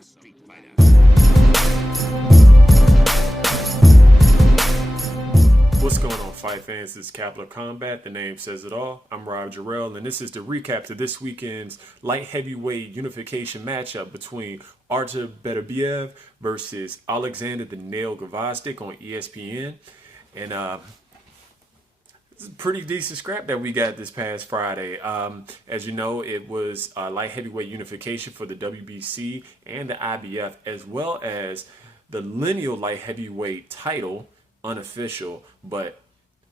Street Fighter. What's going on, fight fans? This is Capital Combat. The name says it all. I'm Rob Jarrell, and this is the recap to this weekend's light heavyweight unification matchup between Artur Beterbiev versus Alexander the Nail Gvozdyk on ESPN. And it's a pretty decent scrap that we got this past Friday. As you know, it was light heavyweight unification for the WBC and the IBF, as well as the lineal light heavyweight title, unofficial, but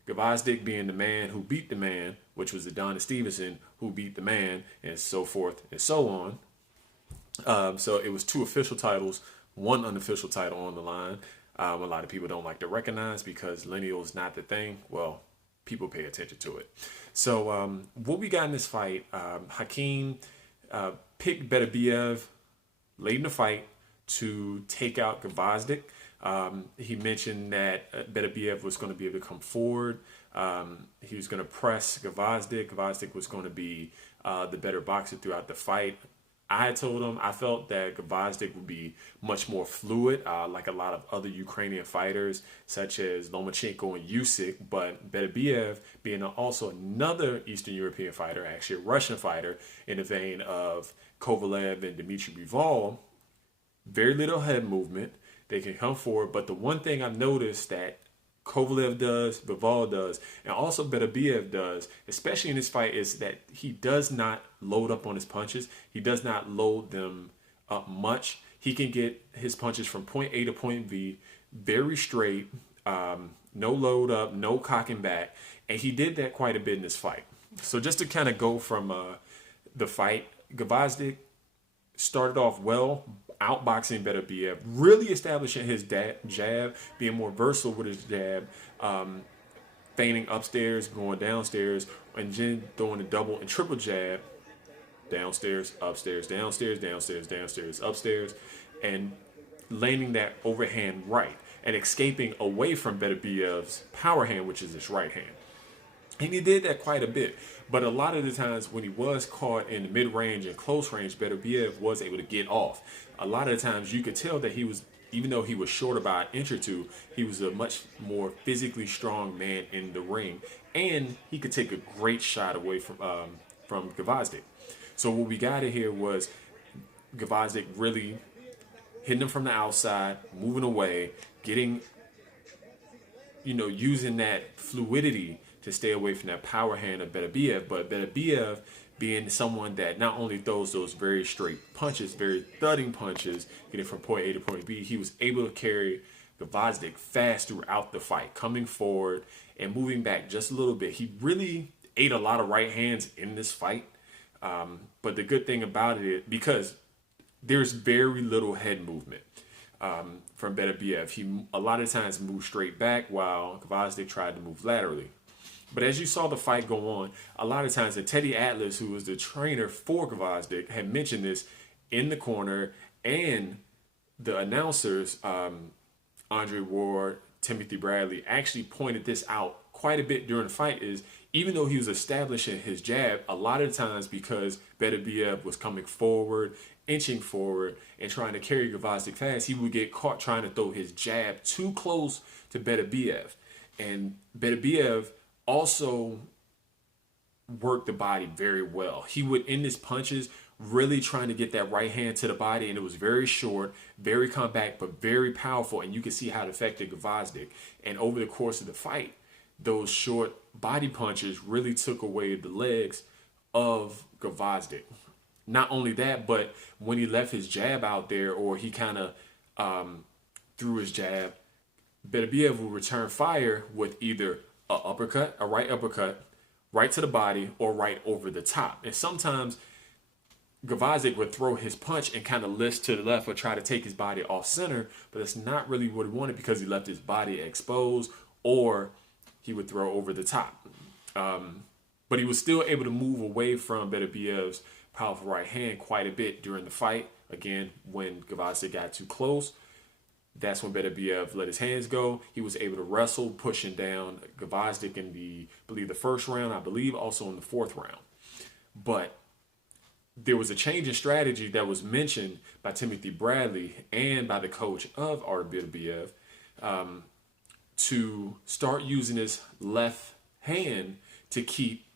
Gvozdyk being the man who beat the man, which was Adonis Stevenson who beat the man, and so forth and so on. So it was two official titles, one unofficial title on the line. A lot of people don't like to recognize because lineal is not the thing. Well, people pay attention to it. So what we got in this fight, Hakeem picked Beterbiev late in the fight to take out Gvozdyk. He mentioned that Beterbiev was going to be able to come forward. He was going to press Gvozdyk. Gvozdyk was going to be the better boxer throughout the fight. I told him I felt that Gvozdyk would be much more fluid, like a lot of other Ukrainian fighters, such as Lomachenko and Usyk. But Beterbiev, being also another Eastern European fighter, actually a Russian fighter in the vein of Kovalev and Dmitry Bivol, very little head movement. They can come forward, but the one thing I've noticed that Kovalev does, Bivol does, and also Beterbiev does, especially in this fight, is that he does not load up on his punches. He does not load them up much. He can get his punches from point A to point B very straight, no load up, no cocking back, and he did that quite a bit in this fight. So just to kind of go from the fight, Gvozdyk started off well, outboxing Beterbiev, really establishing his jab, being more versatile with his jab, feigning upstairs, going downstairs, and then throwing a double and triple jab, downstairs, upstairs, downstairs, downstairs, downstairs, upstairs, and landing that overhand right and escaping away from Beterbiev's power hand, which is his right hand. And he did that quite a bit. But a lot of the times when he was caught in the mid-range and close range, Beterbiev was able to get off. A lot of the times you could tell that he was, even though he was short about an inch or two, he was a much more physically strong man in the ring. And he could take a great shot away from Gvozdyk. So what we got here was Gvozdyk really hitting him from the outside, moving away, getting, using that fluidity to stay away from that power hand of Beterbiev. But Beterbiev being someone that not only throws those very straight punches, very thudding punches, getting from point A to point B, he was able to carry Gvozdyk fast throughout the fight, coming forward and moving back just a little bit. He really ate a lot of right hands in this fight. But the good thing about it, because there's very little head movement from Beterbiev. He a lot of times moved straight back while Gvozdyk tried to move laterally. But as you saw the fight go on, a lot of times, and Teddy Atlas, who was the trainer for Gvozdyk, had mentioned this in the corner, and the announcers, Andre Ward, Timothy Bradley, actually pointed this out quite a bit during the fight, is even though he was establishing his jab, a lot of times because Beterbiev was coming forward, inching forward, and trying to carry Gvozdyk fast, he would get caught trying to throw his jab too close to Beterbiev. And Beterbiev also worked the body very well. He would end his punches really trying to get that right hand to the body, and it was very short, very compact, but very powerful, and you can see how it affected Gvozdyk. And over the course of the fight, those short body punches really took away the legs of Gvozdyk. Not only that, but when he left his jab out there, or he kind of threw his jab, Beterbiev would return fire with either a uppercut, a right uppercut, right to the body, or right over the top. And sometimes Gvozdyk would throw his punch and kind of list to the left or try to take his body off center, but that's not really what he wanted because he left his body exposed, or he would throw over the top. But he was still able to move away from Beterbiev's powerful right hand quite a bit during the fight. Again, when Gvozdyk got too close, that's when Beterbiev let his hands go. He was able to wrestle, pushing down Gvozdyk in the first round, I believe also in the fourth round. But there was a change in strategy that was mentioned by Timothy Bradley and by the coach of Artur Beterbiev, to start using his left hand to keep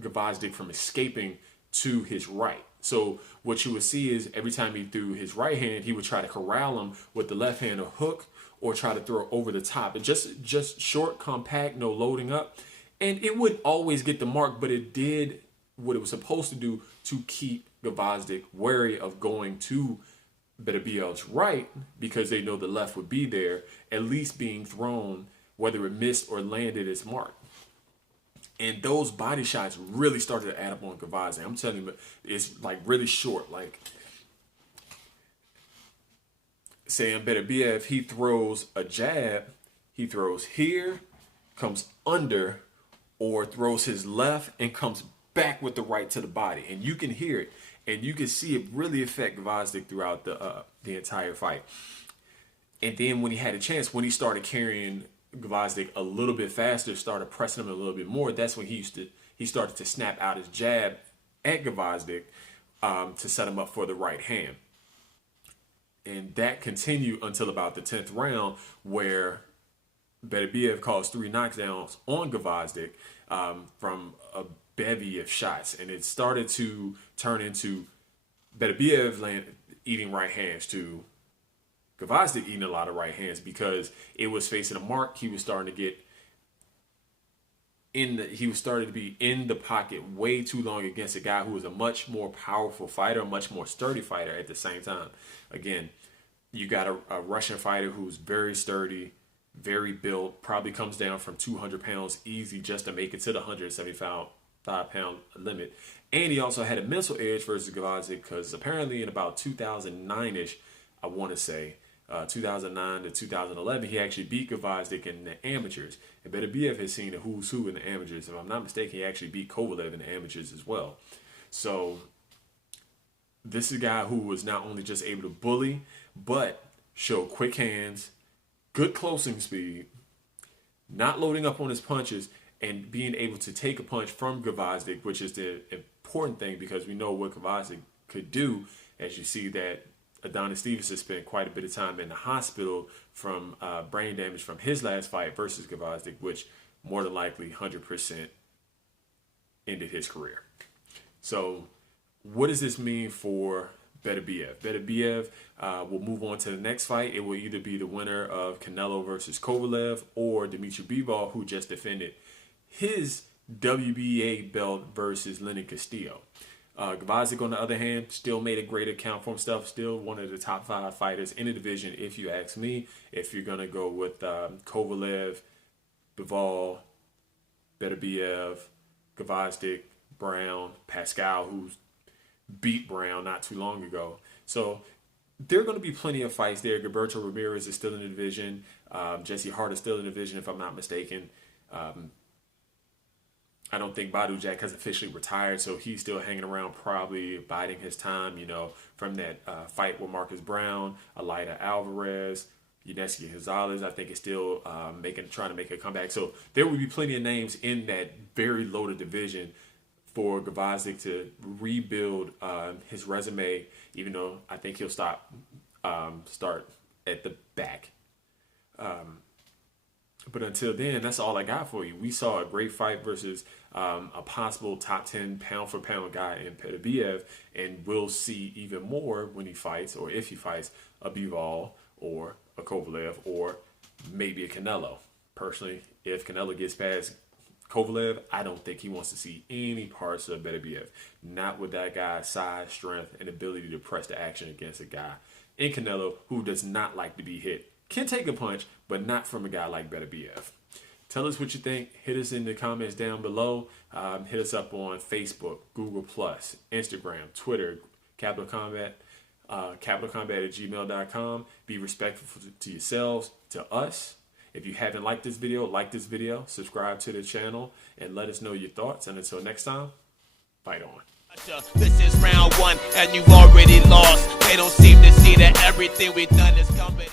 Gvozdyk from escaping to his right. So what you would see is every time he threw his right hand, he would try to corral him with the left hand, a hook, or try to throw over the top. And just short, compact, no loading up. And it would always get the mark, but it did what it was supposed to do to keep Gvozdyk wary of going to Beterbiev's right, because they know the left would be there, at least being thrown, whether it missed or landed its mark. And those body shots really started to add up on Gvozdyk. I'm telling you, it's like really short. Like, say on Beterbiev, he throws a jab, he throws here, comes under, or throws his left and comes back with the right to the body. And you can hear it. And you can see it really affect Gvozdyk throughout the entire fight. And then when he had a chance, when he started carrying Gvozdyk a little bit faster, started pressing him a little bit more, that's when he started to snap out his jab at Gvozdyk to set him up for the right hand. And that continued until about the 10th round, where Beterbiev caused 3 knockdowns on Gvozdyk from a bevy of shots, and it started to turn into Beterbiev eating right hands to Gvozdyk eating a lot of right hands, because it was facing a mark. He was starting to get he was starting to be in the pocket way too long against a guy who was a much more powerful fighter, a much more sturdy fighter at the same time. Again, you got a Russian fighter who's very sturdy, very built, probably comes down from 200 pounds easy just to make it to the 175-pound limit. And he also had a mental edge versus Gvozdyk, because apparently in about 2009-ish, I want to say, 2009 to 2011, he actually beat Gvozdyk in the amateurs. And Beterbiev has seen a who's who in the amateurs. If I'm not mistaken, he actually beat Kovalev in the amateurs as well. So this is a guy who was not only just able to bully, but show quick hands, good closing speed, not loading up on his punches, and being able to take a punch from Gvozdyk, which is the important thing, because we know what Gvozdyk could do. As you see that Adonis Stevenson spent quite a bit of time in the hospital from brain damage from his last fight versus Gvozdyk, which more than likely 100% ended his career. So what does this mean for Beterbiev? Beterbiev will move on to the next fight. It will either be the winner of Canelo versus Kovalev, or Dmitry Bivol, who just defended his WBA belt versus Lenin Castillo. Gvozdyk, on the other hand, still made a great account for himself. Still one of the top 5 fighters in the division, if you ask me. If you're going to go with Kovalev, Bivol, Beterbiev, Gvozdyk, Brown, Pascal, who's beat Brown not too long ago. So there are going to be plenty of fights there. Gilberto Ramirez is still in the division. Jesse Hart is still in the division, if I'm not mistaken. I don't think Badu Jack has officially retired, so he's still hanging around, probably biding his time, from that fight with Marcus Brown, Alida Alvarez, Yuneski Gonzalez, I think is still trying to make a comeback. So there will be plenty of names in that very loaded division for Gvozdyk to rebuild his resume, even though I think he'll start at the back. But until then, that's all I got for you. We saw a great fight versus a possible top 10 pound-for-pound guy in Beterbiev, and we'll see even more when he fights, or if he fights, a Bivol or a Kovalev, or maybe a Canelo. Personally, if Canelo gets past Kovalev, I don't think he wants to see any parts of Beterbiev. Not with that guy's size, strength, and ability to press the action against a guy in Canelo who does not like to be hit. Can take a punch, but not from a guy like Beterbiev. Tell us what you think. Hit us in the comments down below. Hit us up on Facebook, Google+, Instagram, Twitter, Capital Combat, capitalcombat@gmail.com. Be respectful to yourselves, to us. If you haven't liked this video, like this video, subscribe to the channel, and let us know your thoughts. And until next time, fight on. This is round 1, and you've already lost. They don't seem to see that everything we've done is coming.